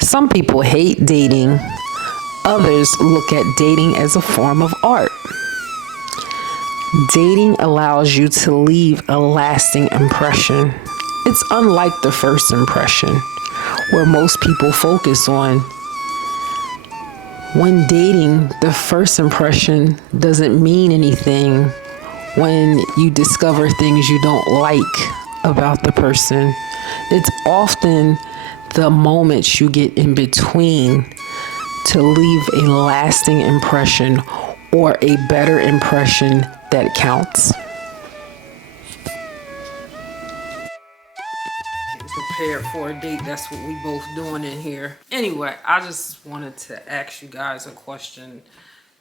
Some people hate dating. Others look at dating as a form of art. Dating allows you to leave a lasting impression. It's unlike the first impression, where most people focus on. When dating, the first impression doesn't mean anything when you discover things you don't like about the person. It's often the moments you get in between to leave a lasting impression or a better impression that counts. Prepared for a date. That's what we both doing in here. Anyway, I just wanted to ask you guys a question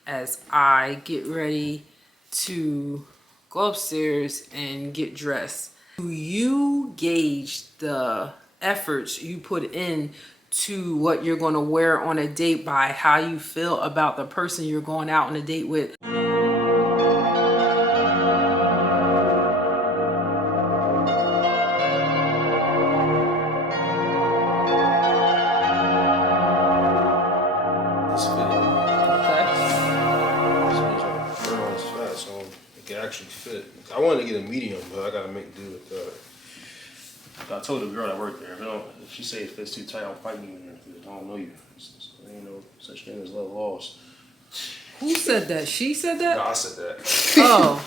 as I get ready to go upstairs and get dressed. Do you gauge the efforts you put in to what you're going to wear on a date by how you feel about the person you're going out on a date with? Fit. I wanted to get a medium, but I gotta make do with that. I told the girl that worked there, if she say it fits too tight, I'll fight you in there because I don't know you. There ain't no such thing as love lost. Who said that? She said that? No, I said that. Oh.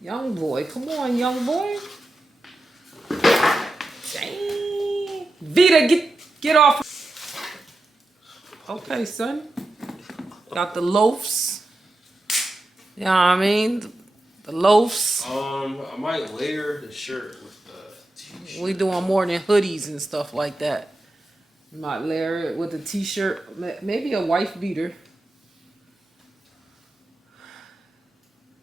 Young boy. Come on, young boy. Dang. Vita, get off. Okay, son. Got the loafs. You know what I mean? The loafs. I might layer the shirt with the t-shirt. We doing more than hoodies and stuff like that. You might layer it with a t-shirt. Maybe a wife beater.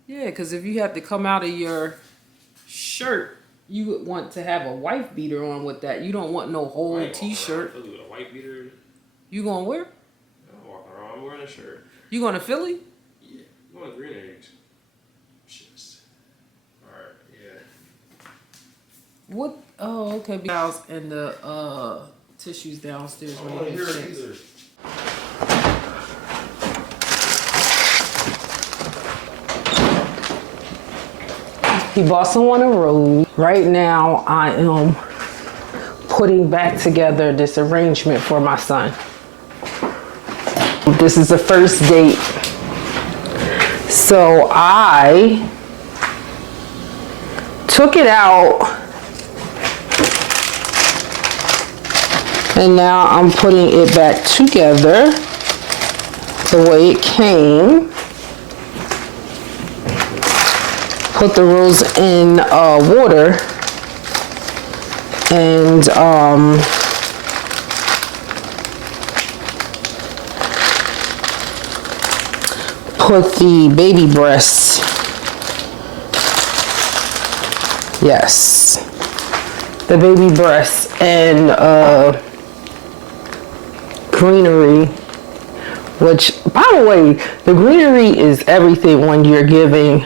Yeah, because if you have to come out of your shirt, you would want to have a wife beater on with that. You don't want no whole t-shirt. Philly with a white beater. You gonna wear? I'm walking around. I'm wearing a shirt. You going to Philly? Yeah, I'm going to Green Eggs. Just. Alright, yeah. What? Oh, okay. Towels and the tissues downstairs. I don't want to hear it either. He bought someone a rose. Right now, I am putting back together this arrangement for my son. This is the first date. So I took it out and now I'm putting it back together the way it came. Put the rose in water and put the baby breasts. Yes, the baby breasts and greenery. Which, by the way, the greenery is everything when you're giving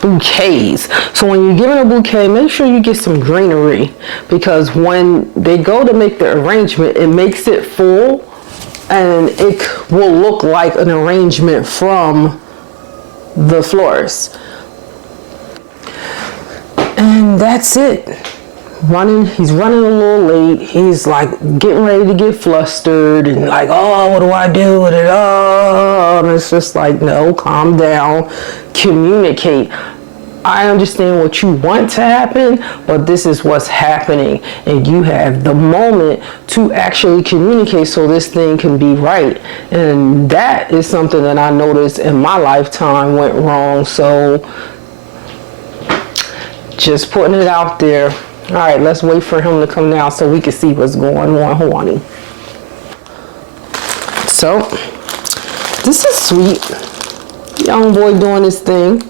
bouquets. So when you're giving a bouquet, make sure you get some greenery, because when they go to make the arrangement, it makes it full and it will look like an arrangement from the florist. And that's it. He's running a little late. He's like getting ready to get flustered and like, oh, what do I do with it? Oh, and it's just like, no, calm down, communicate. I understand what you want to happen, but this is what's happening. And you have the moment to actually communicate so this thing can be right. And that is something that I noticed in my lifetime went wrong. So just putting it out there. All right, let's wait for him to come down so we can see what's going on, honey. So, this is sweet. Young boy doing his thing.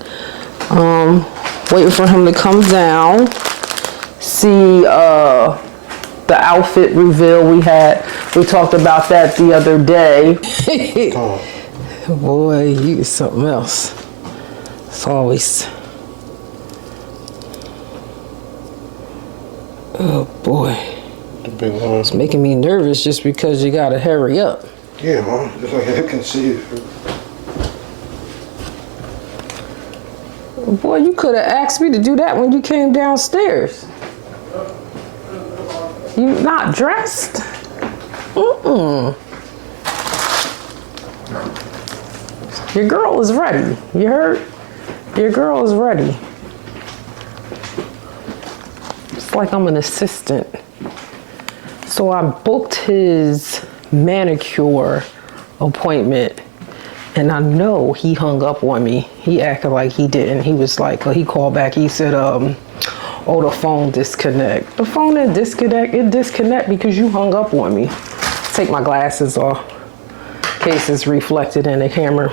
Waiting for him to come down. See the outfit reveal we had. We talked about that the other day. Boy, you get something else. It's always... Oh boy. The big one. It's making me nervous just because you gotta hurry up. Yeah, Mom. Just like I can see it. Boy, you could have asked me to do that when you came downstairs. You not dressed? Mm-mm. Your girl is ready. You heard? Your girl is ready. It's like I'm an assistant. So I booked his manicure appointment, and I know he hung up on me. He acted like he didn't. He was like, he called back. He said, oh, the phone disconnect. The phone didn't disconnect. It disconnect because you hung up on me. Take my glasses off in case it's reflected in the camera.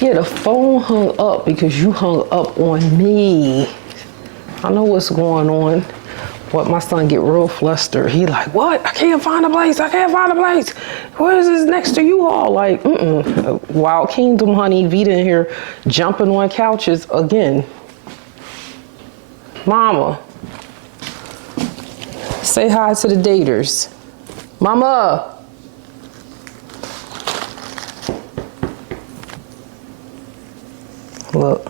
Yeah, the phone hung up because you hung up on me. I know what's going on. But my son get real flustered. He like, what? I can't find a place. I can't find a place. Where is this next to you all? Like, Wild Kingdom, honey. Vita in here jumping on couches again. Mama. Say hi to the daters. Mama. Look.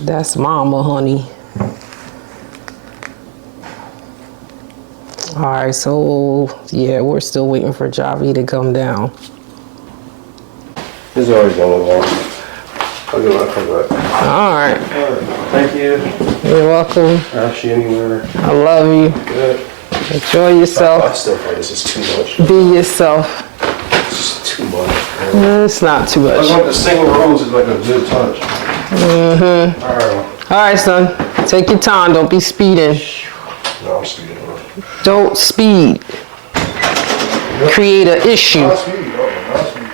That's Mama, honey. All right, so yeah, we're still waiting for Javi to come down. It's already going long. I'll get when I come back. All right. Thank you. You're welcome. Ask you anywhere. I love you. Good. Enjoy I yourself. still find this is too much. Be yourself. It's just too much. It's not too I much. want the single rose is like a good touch. Mm-hmm. All right. All right, son. Take your time. Don't be speeding. No, I'm speeding. Don't speed. Create an issue. Not speeding. No, not speeding.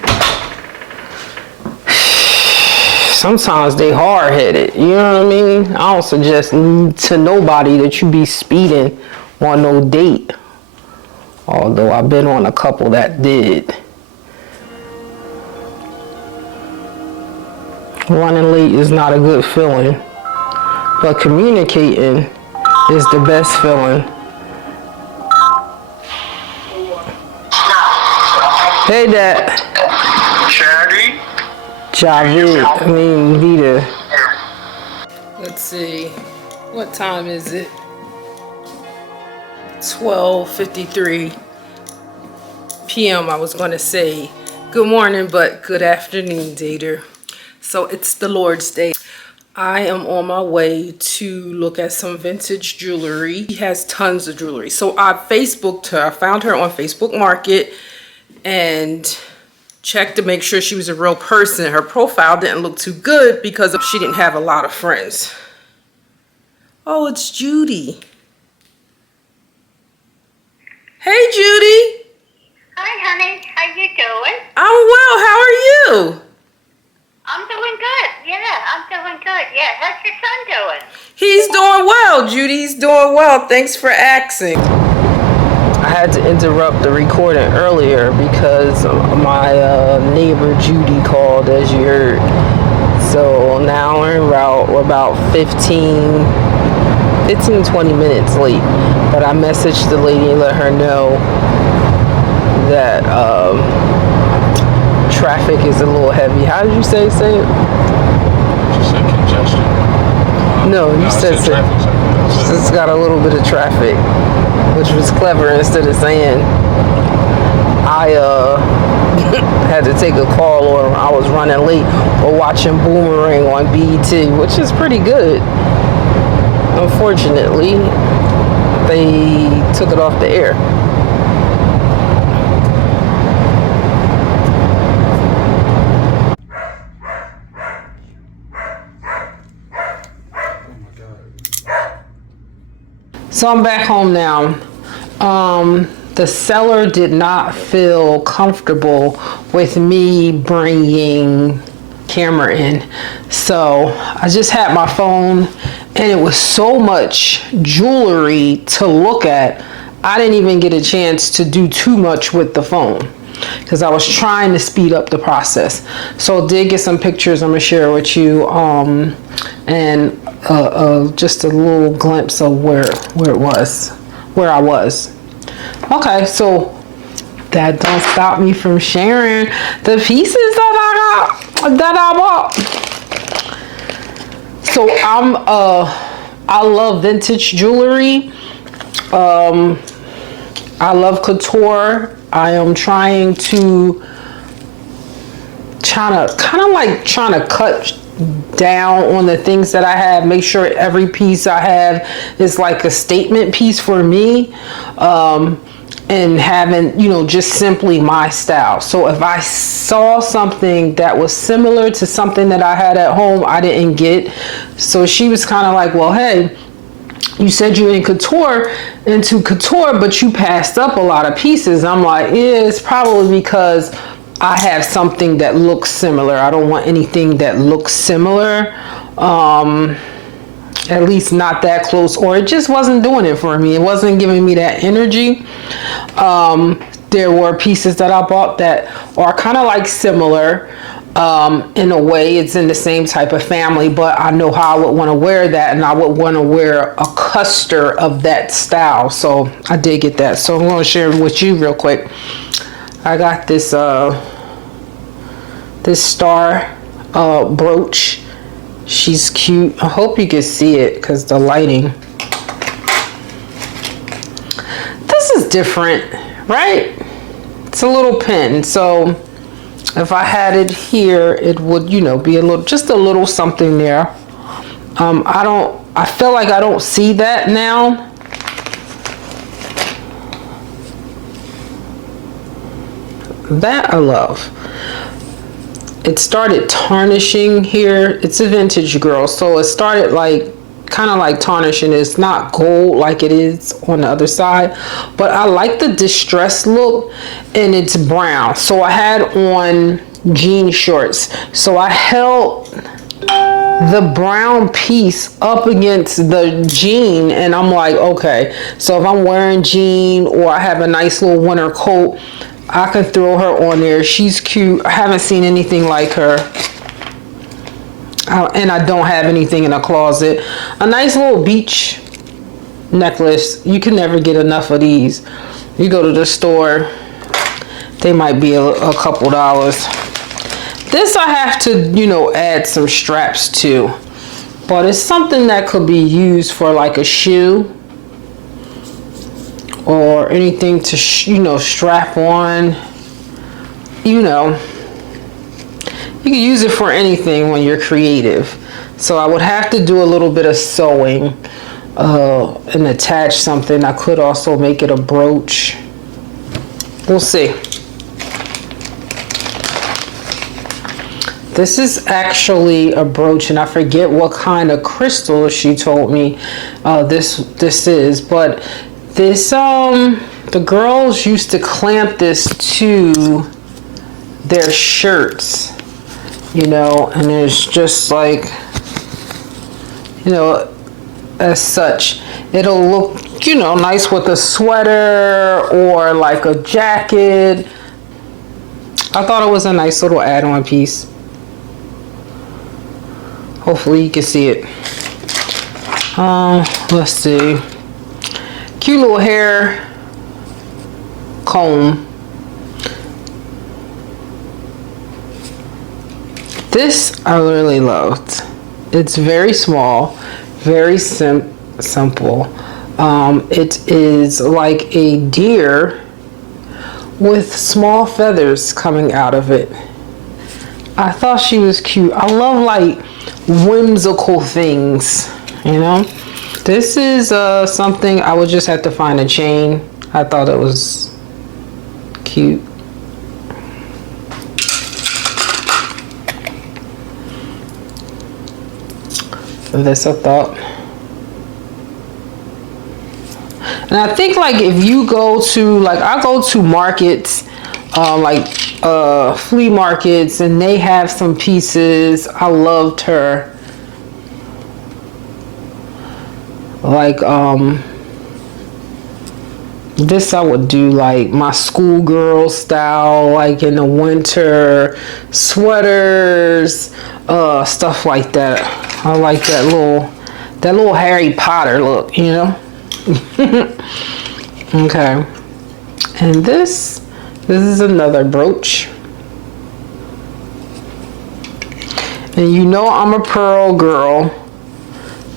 Sometimes they hard-headed. You know what I mean? I don't suggest to nobody that you be speeding on no date. Although I've been on a couple that did. Running late is not a good feeling, but communicating is the best feeling. Hey, Dad. Javi, I mean, Vita. Let's see. What time is it? 12:53 p.m. I was going to say good morning, but good afternoon, dater. So it's the Lord's Day. I am on my way to look at some vintage jewelry. He has tons of jewelry. So I Facebooked her. I found her on Facebook Market and checked to make sure she was a real person. Her profile didn't look too good because she didn't have a lot of friends. Oh, it's Judy. Hey, Judy. Hi, honey. How you doing? I'm well. How are you? I'm doing good. Yeah, I'm doing good. Yeah, how's your son doing? He's doing well, Judy. He's doing well. Thanks for asking. I had to interrupt the recording earlier because my neighbor Judy called, as you heard. So now we're en route. We're about 15, 20 minutes late. But I messaged the lady and let her know that traffic is a little heavy. How did you say it? She said congestion. No, you said traffic. it's got a little bit of traffic, which was clever. Instead of saying I had to take a call or I was running late or watching Boomerang on BET, which is pretty good. Unfortunately, they took it off the air. So I'm back home now. The seller did not feel comfortable with me bringing camera in. So I just had my phone and it was so much jewelry to look at. I didn't even get a chance to do too much with the phone. because I was trying to speed up the process. So did get some pictures I'm gonna share with you, and just a little glimpse of where I was. Okay, so that don't stop me from sharing the pieces that I bought. So I love vintage jewelry. I love couture. I am trying to kind of cut down on the things that I have. Make sure every piece I have is like a statement piece for me. And having, just simply my style. So if I saw something that was similar to something that I had at home, I didn't get. So she was kind of like, well, hey, you said you're into couture, but you passed up a lot of pieces. I'm like, yeah, it's probably because I have something that looks similar. I don't want anything that looks similar. At least not that close, or it just wasn't doing it for me. It wasn't giving me that energy. There were pieces that I bought that are kind of like similar. In a way, it's in the same type of family, but I know how I would want to wear that, and I would want to wear a cluster of that style. So I did get that. So I'm going to share it with you real quick. I got this star brooch. She's cute. I hope you can see it because the lighting. This is different, right? It's a little pin. So if I had it here, it would, be just a little something there. I feel like I don't see that now. That I love. It started tarnishing here. It's a vintage girl, so it started kind of like tarnishing. It's not gold like it is on the other side, but I like the distressed look, and it's brown. So I had on jean shorts, so I held the brown piece up against the jean, and I'm like, okay, so if I'm wearing jean or I have a nice little winter coat, I can throw her on there. She's cute. I haven't seen anything like her. And I don't have anything in a closet. A nice little beach necklace. You can never get enough of these. You go to the store, they might be a couple dollars. This I have to, add some straps to. But it's something that could be used for like a shoe. Or anything to, strap on. You can use it for anything when you're creative. So I would have to do a little bit of sewing and attach something. I could also make it a brooch. We'll see. This is actually a brooch, and I forget what kind of crystal she told me this is, but this the girls used to clamp this to their shirts, and it's just like, as such, it'll look, nice with a sweater or like a jacket. I thought it was a nice little add-on piece. Hopefully you can see it. Let's see. Cute little hair comb. This I really loved. It's very small, very simple. It is like a deer with small feathers coming out of it. I thought she was cute. I love whimsical things, This is something I would just have to find a chain. I thought it was cute. This I thought. And I think if you go to I go to markets, flea markets, and they have some pieces. I loved her. This I would do like my schoolgirl style, like in the winter, sweaters, stuff like that. I like that little Harry Potter look, you know? Okay. And this is another brooch. And you know I'm a pearl girl.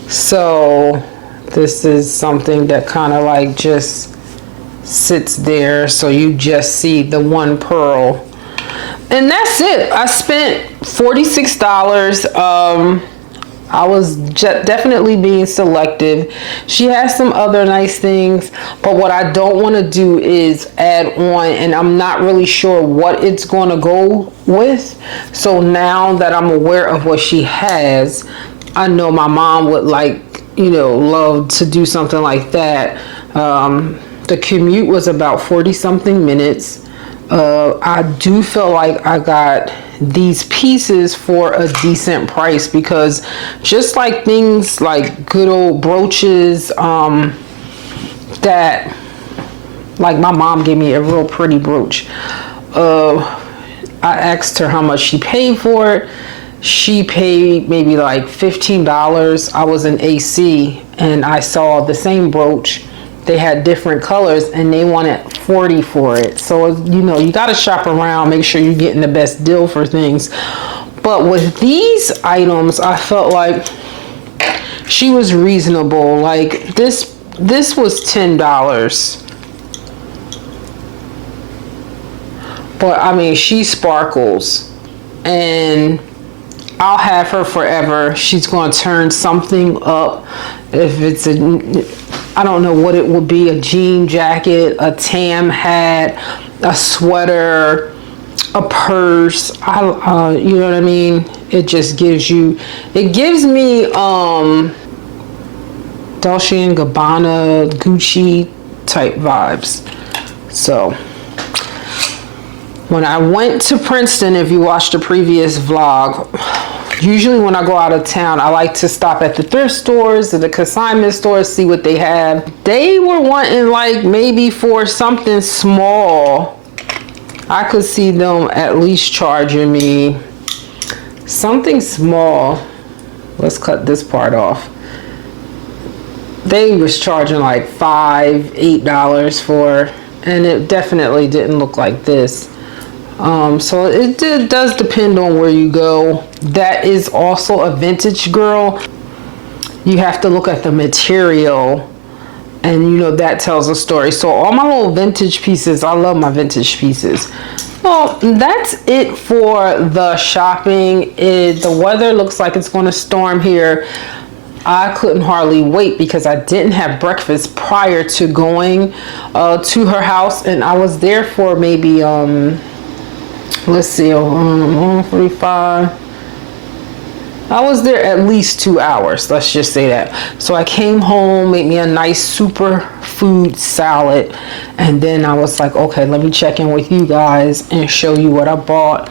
So this is something that kind of like just sits there, so you just see the one pearl. And that's it. I spent $46. I was definitely being selective. She has some other nice things, but what I don't want to do is add on, and I'm not really sure what it's going to go with. So now that I'm aware of what she has, I know my mom would love to do something like that. The commute was about 40 something minutes. I do feel like I got these pieces for a decent price, because just like things like good old brooches, that like my mom gave me a real pretty brooch. I asked her how much she paid for it. She paid maybe like $15. I was in AC and I saw the same brooch. They had different colors and they wanted $40 for it. So, you got to shop around, make sure you're getting the best deal for things. But with these items, I felt like she was reasonable. Like this was $10. But I mean, she sparkles and I'll have her forever. She's going to turn something up. If it's I don't know what it would be, a jean jacket, a tam hat, a sweater, a purse. You know what I mean? It just gives me Dolce & Gabbana, Gucci type vibes. So when I went to Princeton, if you watched the previous vlog, usually when I go out of town, I like to stop at the thrift stores or the consignment stores, see what they have. They were wanting like maybe for something small, I could see them at least charging me something small. Let's cut this part off. They was charging like $5, $8 for, and it definitely didn't look like this. So it does depend on where you go. That is also a vintage girl. You have to look at the material, and that tells a story. So all my little vintage pieces, I love my vintage pieces. Well, that's it for the shopping. The weather looks like it's going to storm here. I couldn't hardly wait because I didn't have breakfast prior to going to her house, and I was there for maybe let's see, 1:45. I was there at least 2 hours, let's just say that. So I came home, made me a nice superfood salad, and then I was like, okay, let me check in with you guys and show you what I bought.